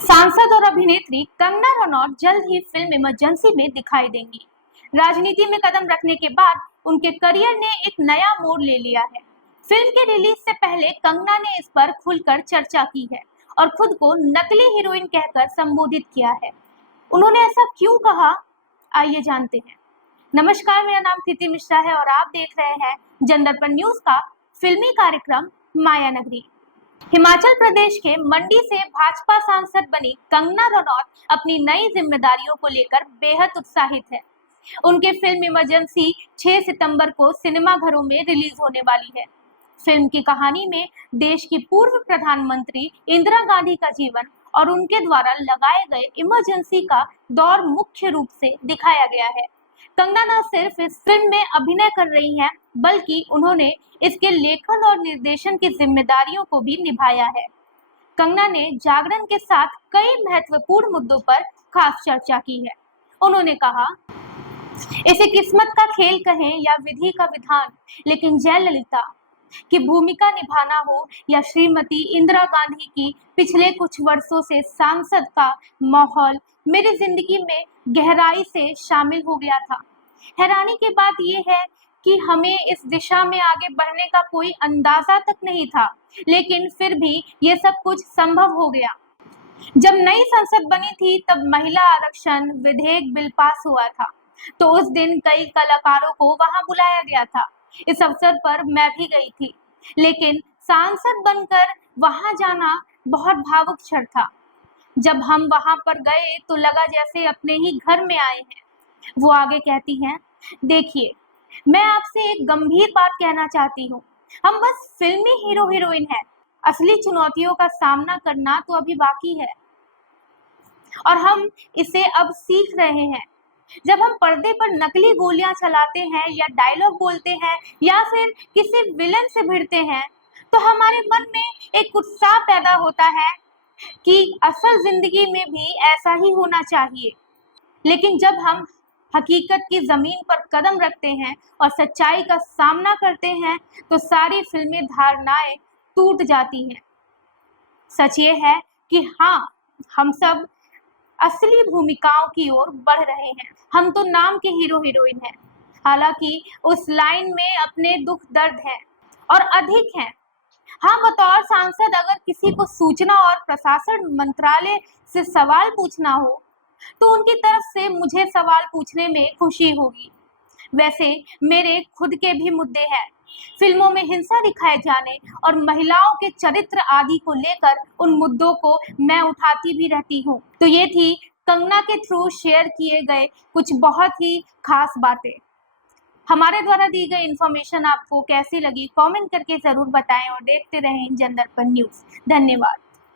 सांसद और अभिनेत्री कंगना रनौत जल्द ही फिल्म इमरजेंसी में दिखाई देंगी। राजनीति में कदम रखने के बाद उनके करियर ने एक नया मोड़ ले लिया है। फिल्म के रिलीज से पहले कंगना ने इस पर खुलकर चर्चा की है और खुद को नकली हीरोइन कहकर संबोधित किया है। उन्होंने ऐसा क्यों कहा, आइए जानते हैं। नमस्कार, मेरा नाम कृति मिश्रा है और आप देख रहे हैं जनदर्पण न्यूज का फिल्मी कार्यक्रम माया नगरी। हिमाचल प्रदेश के मंडी से भाजपा सांसद बनी कंगना रनौत अपनी नई जिम्मेदारियों को लेकर बेहद उत्साहित है। उनके फिल्म इमरजेंसी 6 सितंबर को सिनेमाघरों में रिलीज होने वाली है। फिल्म की कहानी में देश की पूर्व प्रधानमंत्री इंदिरा गांधी का जीवन और उनके द्वारा लगाए गए इमरजेंसी का दौर मुख्य रूप से दिखाया गया है। कंगना न सिर्फ इस फिल्म में अभिनय कर रही हैं, बल्कि उन्होंने इसके लेखन और निर्देशन की जिम्मेदारियों को भी निभाया है। कंगना ने जागरण के साथ कई महत्वपूर्ण मुद्दों पर खास चर्चा की है। उन्होंने कहा, इसे किस्मत का खेल कहें या विधि का विधान, लेकिन जयललिता की भूमिका निभाना हो या श्रीमती इंदिरा गांधी की पिछले कुछ वर्षों से सांसद का माहौल मेरी जिंदगी में गहराई से शामिल हो गया था। हैरानी की बात यह है कि हमें इस दिशा में आगे बढ़ने का कोई अंदाजा तक नहीं था, लेकिन फिर भी ये सब कुछ संभव हो गया। जब नई संसद बनी थी तब महिला आरक्षण विधेयक बिल पास हुआ था, तो उस दिन कई कलाकारों को वहां बुलाया गया था। इस अवसर पर मैं भी गई थी, लेकिन सांसद बनकर वहां जाना बहुत भावुक क्षण था। जब हम वहां पर गए तो लगा जैसे अपने ही घर में आए हैं। वो आगे कहती हैं, देखिए, मैं आपसे एक गंभीर बात कहना चाहती हूँ। हम बस फिल्मी हीरो हीरोइन हैं। असली चुनौतियों का सामना करना तो अभी बाकी है और हम इसे अब सीख रहे हैं। जब हम पर्दे पर नकली गोलियां चलाते हैं या डायलॉग बोलते हैं या फिर किसी विलन से भिड़ते हैं, तो हमारे मन में एक उत्साह पैदा होता है कि असल जिंदगी में भी ऐसा ही होना चाहिए। लेकिन जब हम हकीकत की जमीन पर कदम रखते हैं और सच्चाई का सामना करते हैं, तो सारी फिल्मी धारणाएं टूट जाती हैं। सच ये है कि हाँ, हम सब असली भूमिकाओं की ओर बढ़ रहे हैं। हम तो नाम के हीरो हीरोइन हैं, हालांकि उस लाइन में अपने दुख दर्द हैं और अधिक हैं। हाँ, बतौर सांसद अगर किसी को सूचना और प्रशासन मंत्रालय से सवाल पूछना हो, तो उनकी तरफ से मुझे सवाल पूछने में खुशी होगी। वैसे मेरे खुद के भी मुद्दे हैं। फिल्मों में हिंसा दिखाए जाने और महिलाओं के चरित्र आदि को लेकर उन मुद्दों को मैं उठाती भी रहती हूँ। तो ये थी कंगना के थ्रू शेयर किए गए कुछ बहुत ही खास बातें। हमारे द्वारा दी गई इन्फॉर्मेशन आपको कैसी लगी, कमेंट करके जरूर बताएं और देखते रहें जनदर्पण न्यूज। धन्यवाद।